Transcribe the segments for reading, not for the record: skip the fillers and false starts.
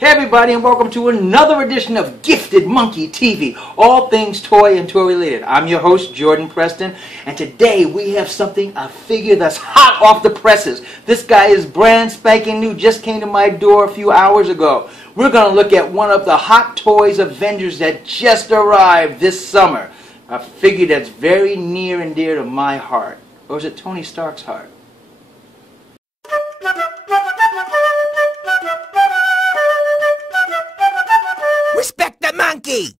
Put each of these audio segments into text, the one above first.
Hey everybody, and welcome to another edition of Gifted Monkey TV, all things toy and toy related. I'm your host, Jordan Preston, and today we have a figure that's hot off the presses. This guy is brand spanking new, just came to my door a few hours ago. We're going to look at one of the Hot Toys Avengers that just arrived this summer. A figure that's very near and dear to my heart. Or is it Tony Stark's heart? Respect the monkey!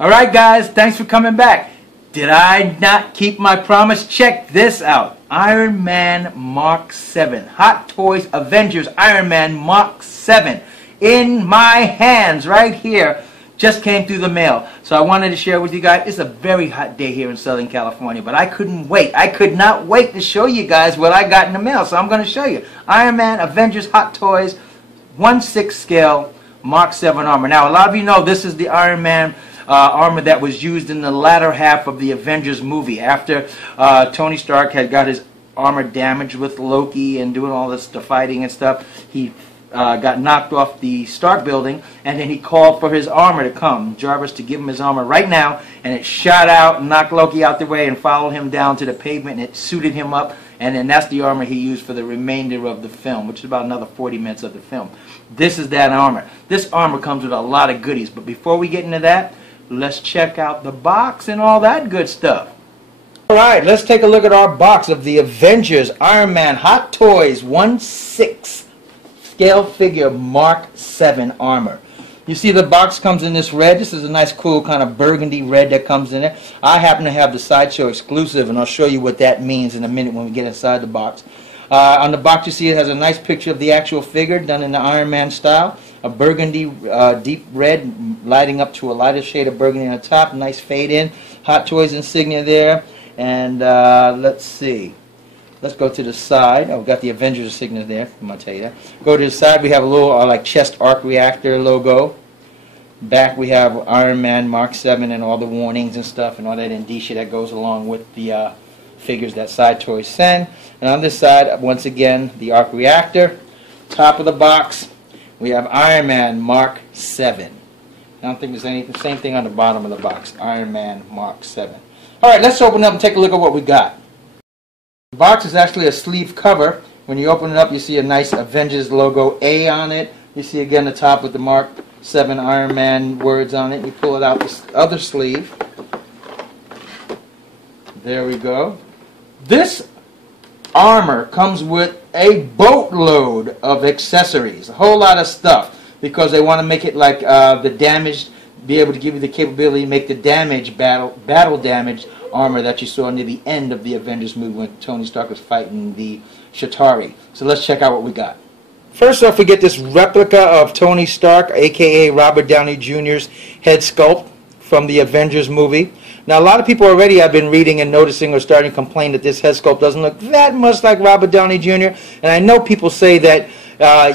Alright guys, thanks for coming back. Did I not keep my promise? Check this out. Iron Man Mark 7. Hot Toys Avengers Iron Man Mark 7. In my hands right here. Just came through the mail. So I wanted to share with you guys. It's a very hot day here in Southern California, but I couldn't wait. I could not wait to show you guys what I got in the mail. So I'm going to show you. Iron Man Avengers Hot Toys 1/6 scale Mark 7 armor. Now a lot of you know this is the Iron Man armor that was used in the latter half of the Avengers movie. After Tony Stark had got his armor damaged with Loki and doing all this, the fighting and stuff, he got knocked off the Stark building, and then he called for his armor to come, Jarvis, to give him his armor right now, and it shot out and knocked Loki out the way and followed him down to the pavement, and it suited him up, and then that's the armor he used for the remainder of the film, which is about another 40 minutes of the film. This is that armor. This armor comes with a lot of goodies, but before we get into that, let's check out the box and all that good stuff. Alright, let's take a look at our box of the Avengers Iron Man Hot Toys 1/6 scale figure Mark 7 armor. You see the box comes in this red. This is a nice cool kind of burgundy red that comes in it. I happen to have the Sideshow exclusive, and I'll show you what that means in a minute when we get inside the box. On the box you see it has a nice picture of the actual figure done in the Iron Man style. A burgundy deep red lighting up to a lighter shade of burgundy on the top. Nice fade in. Hot Toys insignia there. And let's see. Let's go to the side. Oh, we've got the Avengers insignia there. I'm going to tell you that. Go to the side. We have a little like chest arc reactor logo. Back we have Iron Man Mark 7 and all the warnings and stuff and all that indicia that goes along with the figures that Side Toys send. And on this side, once again, the arc reactor. Top of the box, we have Iron Man Mark 7. I don't think there's anything. Same thing on the bottom of the box. Iron Man Mark 7. All right, let's open it up and take a look at what we got. The box is actually a sleeve cover. When you open it up, you see a nice Avengers logo A on it. You see again the top with the Mark 7 Iron Man words on it. You pull it out the other sleeve. There we go. This armor comes with a boatload of accessories, a whole lot of stuff, because they want to make it like the damaged, be able to give you the capability to make the damage battle damage armor that you saw near the end of the Avengers movie when Tony Stark was fighting the Chitauri. So let's check out what we got. First off, we get this replica of Tony Stark, aka Robert Downey Jr.'s head sculpt from the Avengers movie. Now, a lot of people already have been reading and noticing or starting to complain that this head sculpt doesn't look that much like Robert Downey Jr. And I know people say that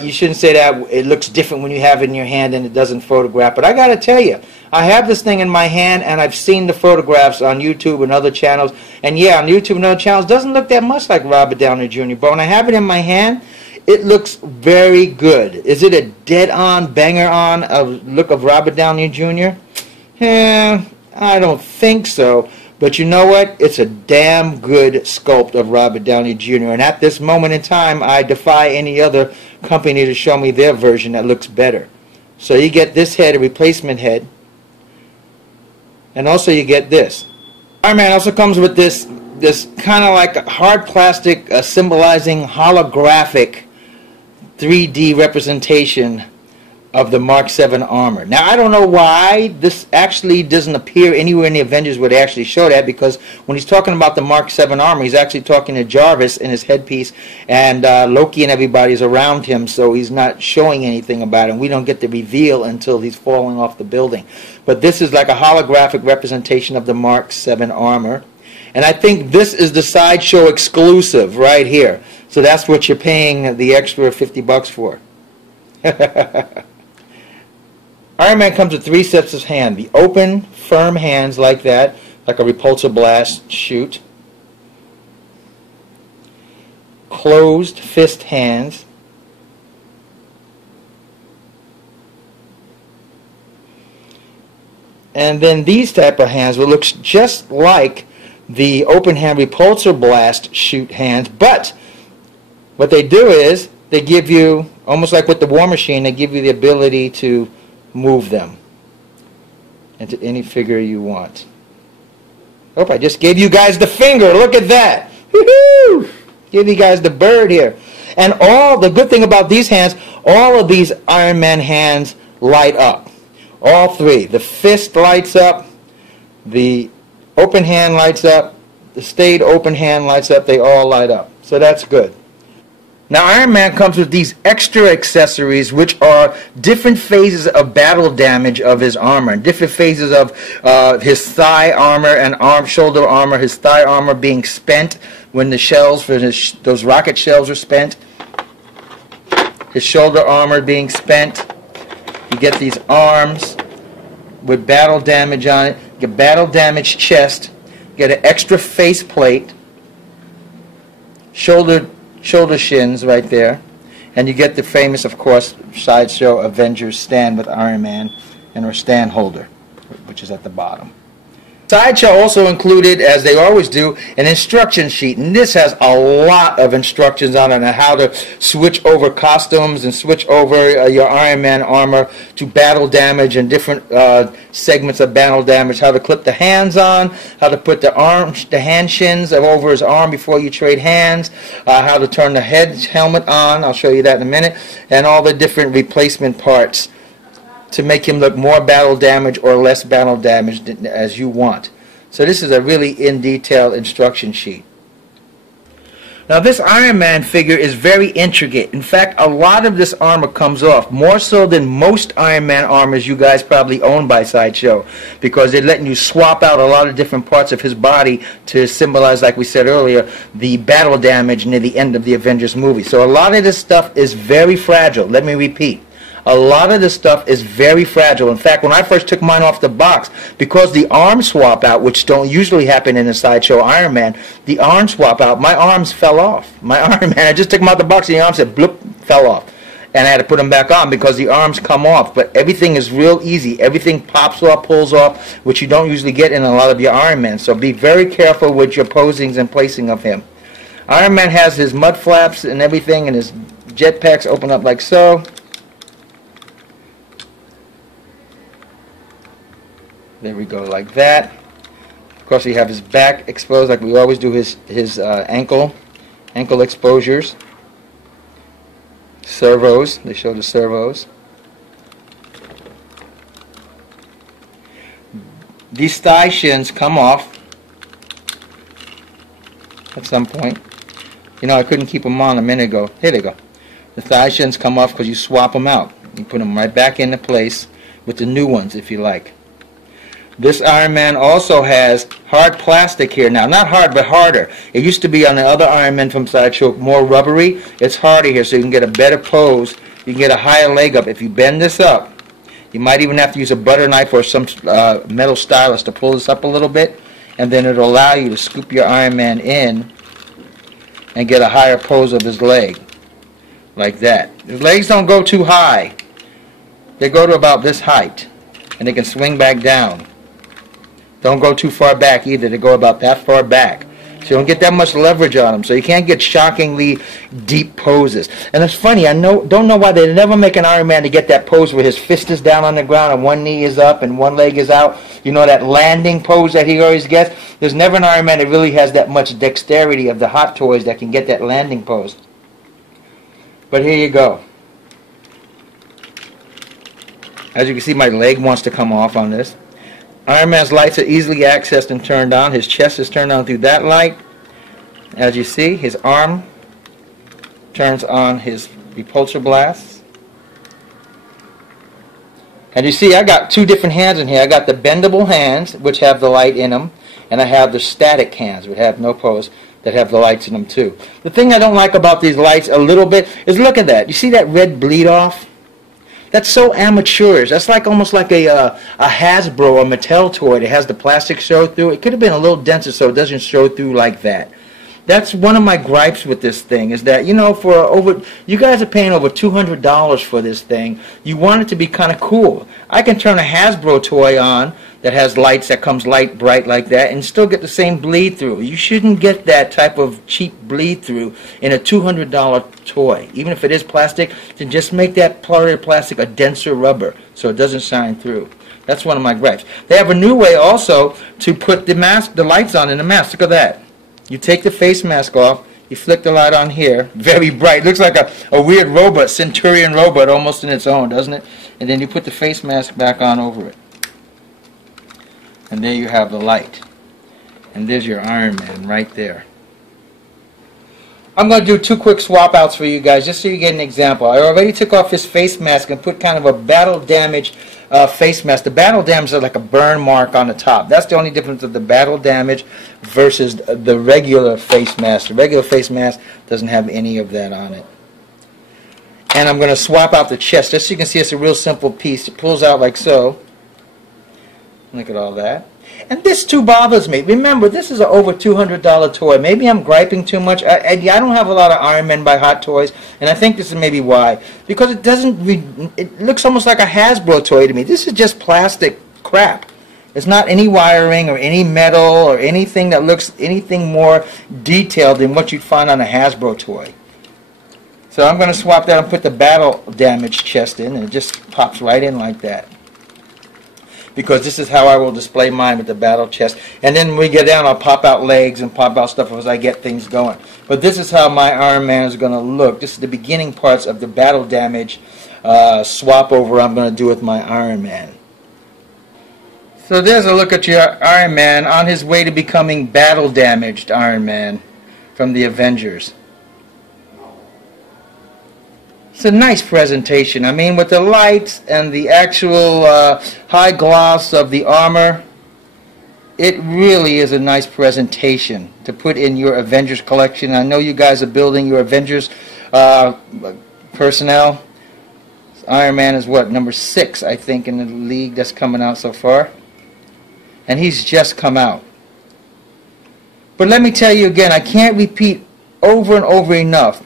you shouldn't say that it looks different when you have it in your hand and it doesn't photograph. But I got to tell you, I have this thing in my hand and I've seen the photographs on YouTube and other channels. And yeah, on YouTube and other channels, it doesn't look that much like Robert Downey Jr. But when I have it in my hand, it looks very good. Is it a dead-on, banger-on look of Robert Downey Jr.? I don't think so, but you know what? It's a damn good sculpt of Robert Downey Jr. And at this moment in time, I defy any other company to show me their version that looks better. So you get this head, a replacement head, and also you get this. Iron Man also comes with this kind of like hard plastic symbolizing holographic 3D representation of the Mark 7 armor. Now, I don't know why this actually doesn't appear anywhere in the Avengers where they actually show that, because when he's talking about the Mark 7 armor, he's actually talking to Jarvis in his headpiece, and Loki and everybody's around him, so he's not showing anything about it. We don't get the reveal until he's falling off the building. But this is like a holographic representation of the Mark 7 armor. And I think this is the Sideshow exclusive right here. So that's what you're paying the extra $50 for. Iron Man comes with 3 sets of hands. The open, firm hands like that, like a repulsor blast shoot. closed fist hands. And then these type of hands will look just like the open hand repulsor blast shoot hands, but what they do is they give you, almost like with the War Machine, they give you the ability to move them into any figure you want. Oh, I just gave you guys the finger. Look at that. Woohoo! Give you guys the bird here. And all the good thing about these hands, all of these Iron Man hands light up. All three. The fist lights up, the open hand lights up, the stayed open hand lights up. They all light up. So that's good. Now Iron Man comes with these extra accessories, which are different phases of battle damage of his armor, different phases of his thigh armor and shoulder armor, his thigh armor being spent when the shells for those rocket shells are spent, his shoulder armor being spent. You get these arms with battle damage on it, you get battle damaged chest, you get an extra face plate, shoulder shins right there, and you get the famous, of course, Sideshow Avengers stand with Iron Man and our stand holder, which is at the bottom. Sideshow also included, as they always do, an instruction sheet, and this has a lot of instructions on it on how to switch over costumes and switch over your Iron Man armor to battle damage and different segments of battle damage, how to clip the hands on, how to put the hand shins over his arm before you trade hands, how to turn the helmet on, I'll show you that in a minute, and all the different replacement parts to make him look more battle damage or less battle damage as you want. So this is a really in-detail instruction sheet. Now this Iron Man figure is very intricate. In fact, a lot of this armor comes off, more so than most Iron Man armors you guys probably own by Sideshow, because they're letting you swap out a lot of different parts of his body to symbolize, like we said earlier, the battle damage near the end of the Avengers movie. So a lot of this stuff is very fragile. Let me repeat. A lot of this stuff is very fragile. In fact, when I first took mine off the box, because the arms swap out, which don't usually happen in a Sideshow Iron Man, the arms swap out, my arms fell off. My Iron Man, I just took them out the box and the arms said, bloop, fell off. And I had to put them back on because the arms come off. But everything is real easy. Everything pops off, pulls off, which you don't usually get in a lot of your Iron Man. So be very careful with your posings and placing of him. Iron Man has his mud flaps and everything, and his jetpacks open up like so. There we go, like that. Of course, we have his back exposed, like we always do his ankle exposures. Servos, they show the servos. These thigh shins come off at some point. You know, I couldn't keep them on a minute ago. Here they go. The thigh shins come off because you swap them out. You put them right back into place with the new ones, if you like. This Iron Man also has hard plastic here now. Not hard, but harder. It used to be on the other Iron Man from Sideshow more rubbery. It's harder here, so you can get a better pose. You can get a higher leg up. If you bend this up, you might even have to use a butter knife or some metal stylus to pull this up a little bit, and then it'll allow you to scoop your Iron Man in and get a higher pose of his leg. Like that. His legs don't go too high. They go to about this height, and they can swing back down. Don't go too far back either. They go about that far back. So you don't get that much leverage on them. So you can't get shockingly deep poses. And it's funny, I don't know why they never make an Iron Man to get that pose where his fist is down on the ground and one knee is up and one leg is out. You know, that landing pose that he always gets? There's never an Iron Man that really has that much dexterity of the Hot Toys that can get that landing pose. But here you go. As you can see, my leg wants to come off on this. Iron Man's lights are easily accessed and turned on. His chest is turned on through that light. As you see, his arm turns on his repulsor blasts. And you see, I got two different hands in here. I got the bendable hands, which have the light in them, and I have the static hands, which have no pose, that have the lights in them too. The thing I don't like about these lights a little bit is, look at that. You see that red bleed off? That's so amateurish. That's like almost like a Hasbro or Mattel toy that has the plastic show through. It could have been a little denser so it doesn't show through like that. That's one of my gripes with this thing, is that, you know, you guys are paying over $200 for this thing. You want it to be kind of cool. I can turn a Hasbro toy on that has lights that comes light bright like that and still get the same bleed through. You shouldn't get that type of cheap bleed through in a $200 toy. Even if it is plastic, then just make that part of the plastic a denser rubber so it doesn't shine through. That's one of my gripes. They have a new way also to put the lights on in the mask. Look at that. You take the face mask off, you flick the light on here, very bright. Looks like a weird robot, Centurion robot almost in its own, doesn't it? And then you put the face mask back on over it. And there you have the light. And there's your Iron Man right there. I'm going to do 2 quick swap outs for you guys just so you get an example. I already took off his face mask and put kind of a battle damage face mask. The battle damage is like a burn mark on the top. That's the only difference of the battle damage versus the regular face mask. The regular face mask doesn't have any of that on it. And I'm going to swap out the chest just so you can see it's a real simple piece. It pulls out like so. Look at all that. And this too bothers me. Remember, this is an over $200 toy. Maybe I'm griping too much. I don't have a lot of Iron Man by Hot Toys, and I think this is maybe why. Because it looks almost like a Hasbro toy to me. This is just plastic crap. It's not any wiring or any metal or anything that looks anything more detailed than what you'd find on a Hasbro toy. So I'm going to swap that and put the battle damage chest in, and it just pops right in like that. Because this is how I will display mine with the battle chest. And then when we get down, I'll pop out legs and pop out stuff as I get things going. But this is how my Iron Man is going to look. This is the beginning parts of the battle damage swap over I'm going to do with my Iron Man. So there's a look at your Iron Man on his way to becoming battle damaged Iron Man from the Avengers. It's a nice presentation. I mean, with the lights and the actual high gloss of the armor, it really is a nice presentation to put in your Avengers collection. I know you guys are building your Avengers personnel. Iron Man is what, number 6, I think, in the league that's coming out so far. And he's just come out. But let me tell you again, I can't repeat over and over enough.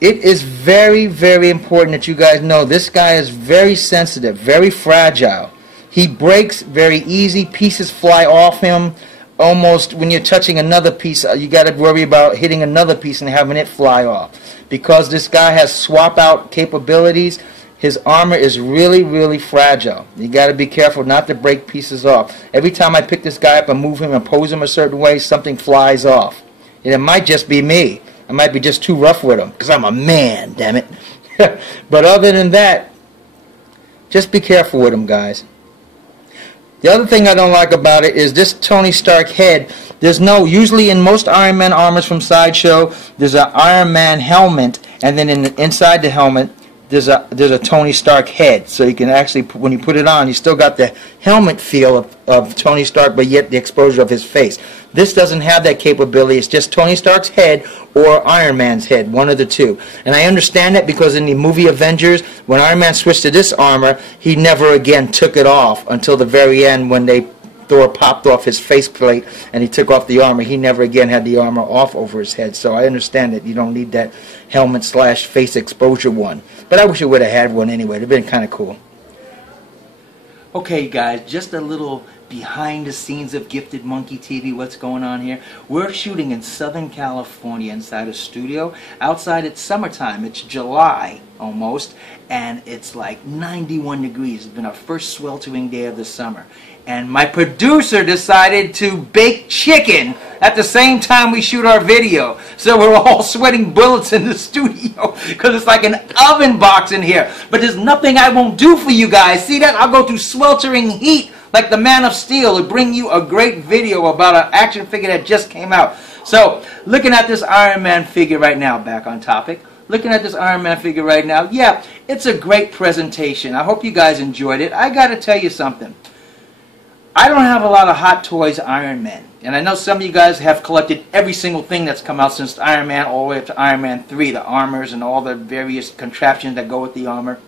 It is very, very important that you guys know this guy is very sensitive, very fragile. He breaks very easy. Pieces fly off him. Almost when you're touching another piece, you got to worry about hitting another piece and having it fly off. Because this guy has swap out capabilities, his armor is really, really fragile. You got to be careful not to break pieces off. Every time I pick this guy up and move him and pose him a certain way, something flies off. And it might just be me. I might be just too rough with him because I'm a man, damn it. But other than that, just be careful with him, guys. The other thing I don't like about it is this Tony Stark head. There's no, usually in most Iron Man armors from Sideshow, there's an Iron Man helmet, and then inside the helmet, there's a Tony Stark head. So you can actually, when you put it on, you still got the helmet feel of Tony Stark, but yet the exposure of his face. This doesn't have that capability. It's just Tony Stark's head or Iron Man's head, one of the two. And I understand that because in the movie Avengers, when Iron Man switched to this armor, he never again took it off until the very end when Thor popped off his faceplate and he took off the armor. He never again had the armor off over his head. So I understand that you don't need that helmet / face exposure one. But I wish I would have had one anyway. It would have been kind of cool. Okay, guys, just a little behind the scenes of Gifted Monkey TV. What's going on here? We're shooting in Southern California inside a studio. Outside it's summertime. It's July almost, and it's like 91 degrees. It's been our first sweltering day of the summer. And my producer decided to bake chicken at the same time we shoot our video. So we're all sweating bullets in the studio because it's like an oven box in here. But there's nothing I won't do for you guys. See that? I'll go through sweltering heat like the Man of Steel to bring you a great video about an action figure that just came out. So, looking at this Iron Man figure right now, back on topic. Looking at this Iron Man figure right now, yeah, it's a great presentation. I hope you guys enjoyed it. I got to tell you something. I don't have a lot of Hot Toys Iron Man. And I know some of you guys have collected every single thing that's come out since Iron Man all the way up to Iron Man 3, the armors and all the various contraptions that go with the armor.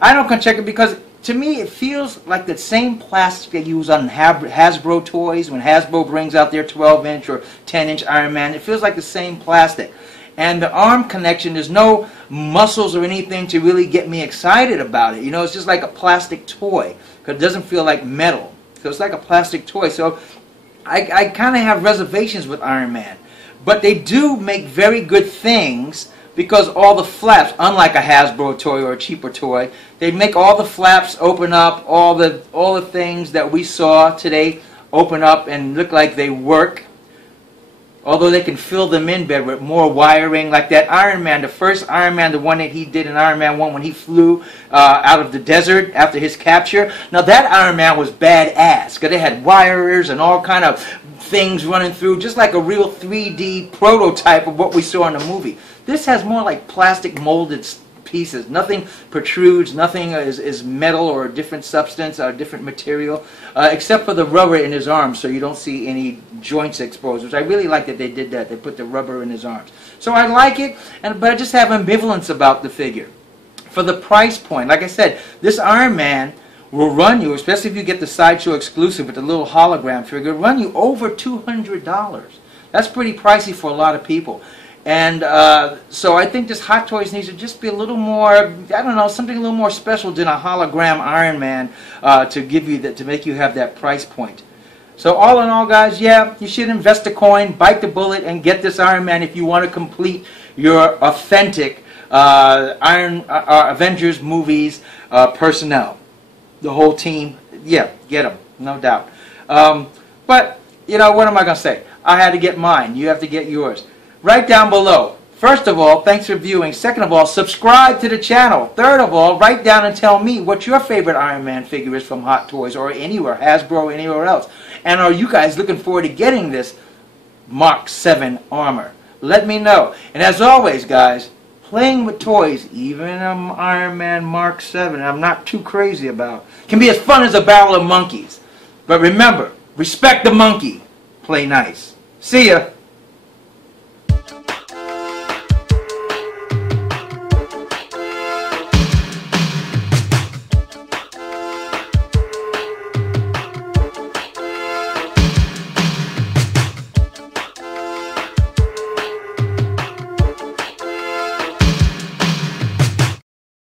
I don't check it because to me, it feels like the same plastic they use on Hasbro toys. When Hasbro brings out their 12-inch or 10-inch Iron Man, it feels like the same plastic. And the arm connection, there's no muscles or anything to really get me excited about it. You know, it's just like a plastic toy, because it doesn't feel like metal. So it's like a plastic toy. So I kind of have reservations with Iron Man. But they do make very good things, because all the flaps, unlike a Hasbro toy or a cheaper toy, they make all the flaps open up, all the things that we saw today open up and look like they work. Although they can fill them in better with more wiring, like that Iron Man, the first Iron Man, the one that he did in Iron Man 1 when he flew out of the desert after his capture. Now that Iron Man was badass, because they had wires and all kind of things running through, just like a real 3D prototype of what we saw in the movie. This has more like plastic molded pieces. Nothing protrudes, nothing is metal or a different substance or a different material, except for the rubber in his arms, so you don't see any joints exposed, which I really like that they did that. They put the rubber in his arms. So I like it, but I just have ambivalence about the figure. For the price point, like I said, this Iron Man will run you, especially if you get the Sideshow exclusive with the little hologram figure, run you over $200. That's pretty pricey for a lot of people. And so I think this Hot Toys needs to just be a little more, I don't know, something a little more special than a hologram Iron Man to give you that, to make you have that price point. So all in all, guys, yeah, you should invest a coin, bite the bullet, and get this Iron Man if you want to complete your authentic Avengers movies personnel. The whole team, yeah, get them, no doubt. But, you know, what am I going to say? I had to get mine. You have to get yours. Right down below. First of all, thanks for viewing. Second of all, subscribe to the channel. Third of all, write down and tell me what your favorite Iron Man figure is from Hot Toys or anywhere, Hasbro, anywhere else. And are you guys looking forward to getting this Mark 7 armor? Let me know. And as always, guys, playing with toys, even an Iron Man Mark 7, I'm not too crazy about, can be as fun as a barrel of monkeys. But remember, respect the monkey. Play nice. See ya.